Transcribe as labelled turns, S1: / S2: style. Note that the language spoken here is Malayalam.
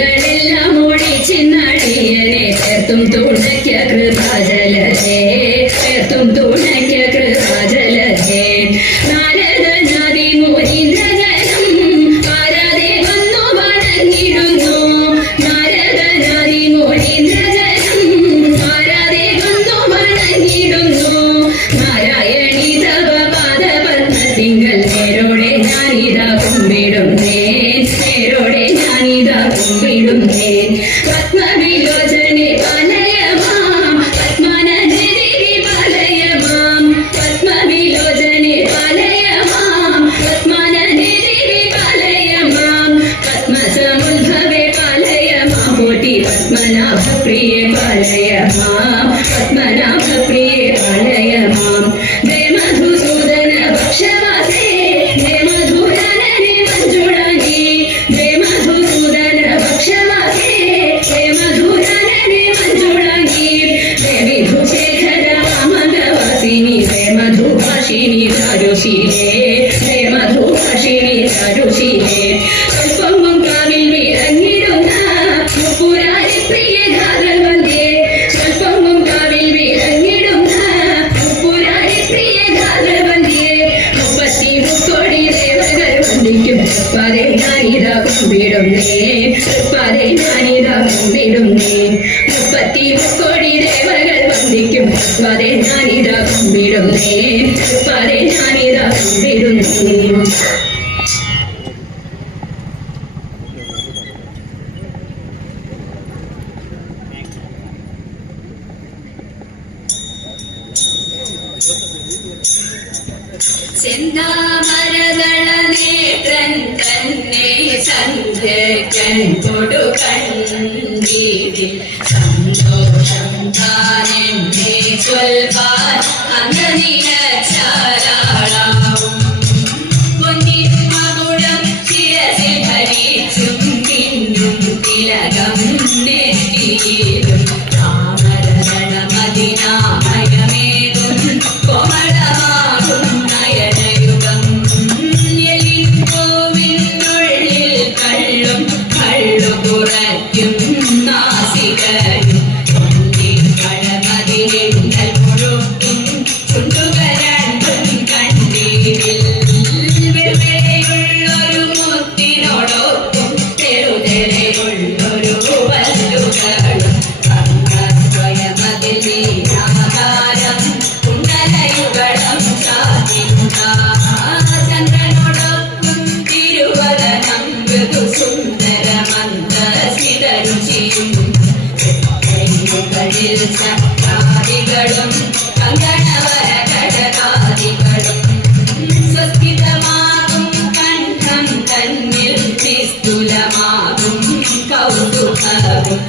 S1: കൈകളെല്ലാം ഒഴിച്ച് നടിയനെ ചേർത്തും തുണയ്ക്ക കൃപാജലേ ചേർത്തും തുണയ്ക്ക കൃപാജലേ നാല നേരോടെ ഞാനിതാ കുമ്പിടുന്നേ പത്മവിലോചനെ പാലയമാം പത്മനന്ദിരി പാലയമാം പത്മവിലോചനെ പാലയമാം പത്മനന്ദിരി പാലയമാം പത്മസമുദ്ഭവേ പാലയമാം കോട്ടി പത്മനാഭപ്രിയേ പാലയമാം പത്മനാഭപ്രിയേ പാലയമാം ജയ മധുസൂദന ഭക്ഷവാസേ ചാരുശീലേ ജയ ഞാനിതാ കുമ്പിടുന്നേ പതേ ഞാനിതാ കുമ്പിടുന്നേ മുപ്പത്തി മുക്കോടി ദേവകൾ വന്ദിക്കും പതേ ഞാനിതാ കുമ്പിടുന്നേ പതേ കുമ്പിടുന്നേ ചെന്താമരദളനേത്രൻ മകുടം ശിരസിൽ നെറ്റിയിലും താമരദളമതിനാമയമേതും കൈകളിൽ ചക്രാദികളും കങ്കണവര ഘടകാദികളും സ്വസ്ഥിതമാകും കണ്ഠം തന്നിൽ നിസ്തുലമാകും കൗതുകവും